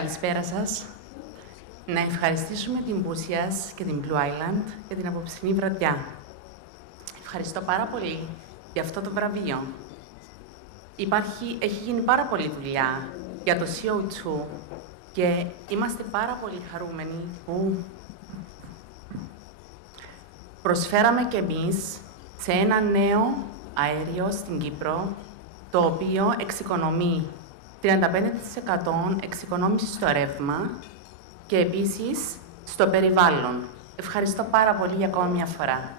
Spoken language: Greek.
Καλησπέρα σας. Να ευχαριστήσουμε την Μπούσιας και την Blue Island για την απόψινή βραδιά. Ευχαριστώ πάρα πολύ για αυτό το βραβείο. Έχει γίνει πάρα πολλή δουλειά για το CO2 και είμαστε πάρα πολύ χαρούμενοι που προσφέραμε κι εμείς σε ένα νέο αέριο στην Κύπρο, το οποίο εξοικονομεί 35% εξοικονόμηση στο ρεύμα και επίσης στο περιβάλλον. Ευχαριστώ πάρα πολύ για ακόμη μια φορά.